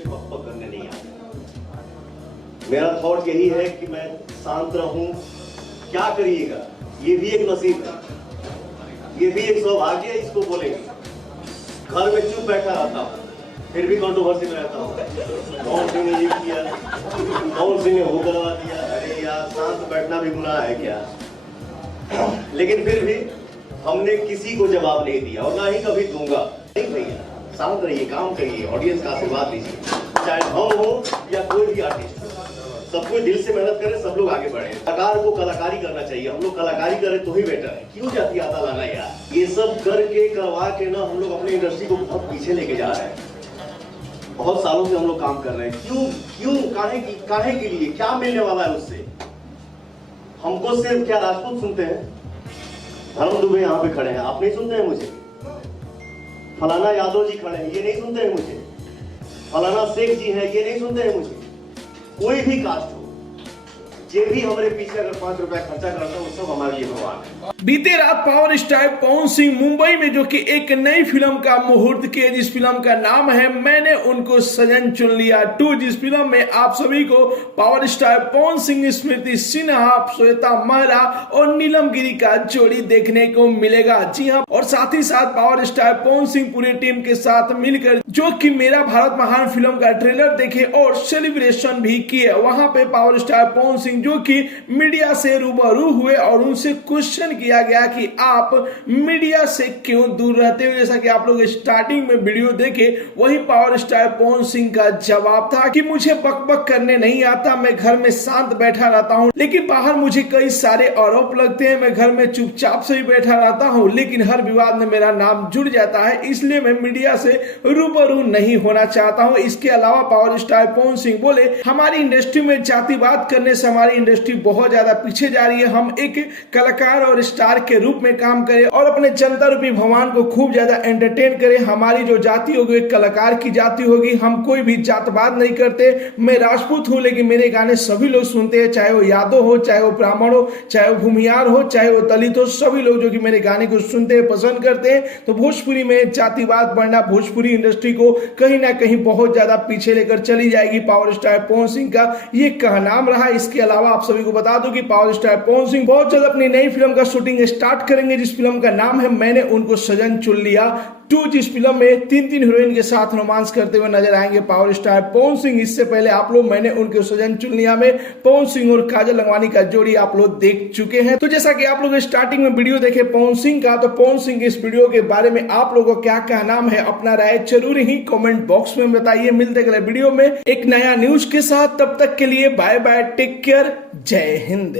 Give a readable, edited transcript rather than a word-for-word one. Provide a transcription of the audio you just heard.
बकबक करने नहीं आता। मेरा थॉट यही है कि मैं शांत रहूं। क्या करिएगा, ये भी एक नसीब है, ये भी एक सौभाग्य है, इसको बोलेंगे। घर में चुप बैठा रहता हूं, फिर भी कंट्रोवर्सी में रहता हूं। कौन सी ने ये किया, कौन सी ने वो करवा दिया। अरे यार, शांत बैठना भी गुनाह है क्या? लेकिन फिर भी हमने किसी को जवाब नहीं दिया और ना ही कभी दूंगा। नहीं भैया, शांत रहिए, काम करिए, ऑडियंस का आशीर्वाद लीजिए। चाहे हम हो या कोई भी आर्टिस्ट, सब कोई दिल से मेहनत करे, सब लोग आगे बढ़े। कलाकार को कलाकारी करना चाहिए, हम लोग कलाकारी करें तो ही बेटर है। क्यों जाती आता लाना यार? ये सब करके करवा के ना हम लोग अपनी इंडस्ट्री को बहुत पीछे लेके जा रहे हैं। बहुत सालों से हम लोग काम कर रहे हैं। क्यों काहे के लिए? क्या मिलने वाला है उससे? हमको सिर्फ क्या राजपूत सुनते हैं? धर्म दुबे यहाँ पे खड़े हैं, आप नहीं सुनते हैं मुझे? फलाना यादव जी खड़े हैं, ये नहीं सुनते हैं मुझे? फलाना शेख जी हैं, ये नहीं सुनते हैं मुझे? कोई भी कास्ट हो, जे भी हमारे पीछे अगर 5 रुपया खर्चा करता है, वो सब हमारे लिए भगवान है। बीते रात पावर स्टार पवन सिंह मुंबई में जो कि एक नई फिल्म का मुहूर्त किए, जिस फिल्म का नाम है मैंने उनको सजन चुन लिया 2, जिस फिल्म में आप सभी को पावर स्टार पवन सिंह, स्मृति सिन्हा, श्वेता मेहरा और नीलम गिरी का जोड़ी देखने को मिलेगा। जी हाँ, और साथ ही साथ पावर स्टार पवन सिंह पूरी टीम के साथ मिलकर जो कि मेरा भारत महान फिल्म का ट्रेलर देखे और सेलिब्रेशन भी किए। वहां पे पावर स्टार पवन सिंह जो कि मीडिया से रूबरू हुए और उनसे क्वेश्चन किया गया कि आप मीडिया से क्यों दूर रहते हो। जैसा कि आप लोग स्टार्टिंग में वीडियो देखे, वही पावर स्टार पवन सिंह का जवाब था कि मुझे बकबक करने नहीं आता, मैं घर में शांत बैठा रहता हूं, लेकिन बाहर मुझे कई सारे आरोप लगते हैं। मैं घर में चुपचाप से ही बैठा रहता हूं, लेकिन हर विवाद में मेरा नाम जुड़ जाता है, इसलिए मैं मीडिया से रूबरू नहीं होना चाहता हूं। इसके अलावा पावर स्टार पवन सिंह बोले, हमारी इंडस्ट्री में जातिवाद करने से हमारी इंडस्ट्री बहुत ज्यादा पीछे जा रही है। हम एक कलाकार और स्टार के रूप में काम करें और अपने जनता रूपी भगवान को खूब ज्यादा एंटरटेन करें। हमारी जो जाति होगी कलाकार की जाति होगी, हम कोई भी जातवाद नहीं करते। मैं राजपूत हूं, लेकिन मेरे गाने सभी लोग सुनते हैं, चाहे वो यादव हो, चाहे वो ब्राह्मण हो, चाहे वो भूमियार हो, चाहे वो दलित हो, सभी लोग जो कि मेरे गाने को सुनते हैं, पसंद करते हैं। तो भोजपुरी में जातिवाद बढ़ना भोजपुरी इंडस्ट्री को कहीं ना कहीं बहुत ज्यादा पीछे लेकर चली जाएगी। पावर स्टार पवन सिंह का ये कहनाम रहा। इसके अलावा आप सभी को बता दूं कि पावर स्टार पवन सिंह बहुत जल्द अपनी नई फिल्म का शूटिंग स्टार्ट करेंगे, जिस फिल्म का नाम है मैंने उनको सजन चुन लिया 2, जिस फिल्म में 3 हीरोइन के साथ रोमांस करते हुए नजर आएंगे पावर स्टार पवन सिंह। इससे पहले आप लोग मैंने उनके सजन चुन लिया में पवन सिंह और काजल लंगवानी का जोड़ी आप लोग देख चुके हैं। तो जैसा कि आप लोग स्टार्टिंग में वीडियो देखे पवन सिंह का, तो पवन सिंह के इस वीडियो के बारे में आप लोगों को क्या कहना है, अपना राय जरूर ही कमेंट बॉक्स में बताइए। मिलते अगले वीडियो में एक नया न्यूज के साथ, तब तक के लिए बाय बाय, टेक केयर, जय हिंद।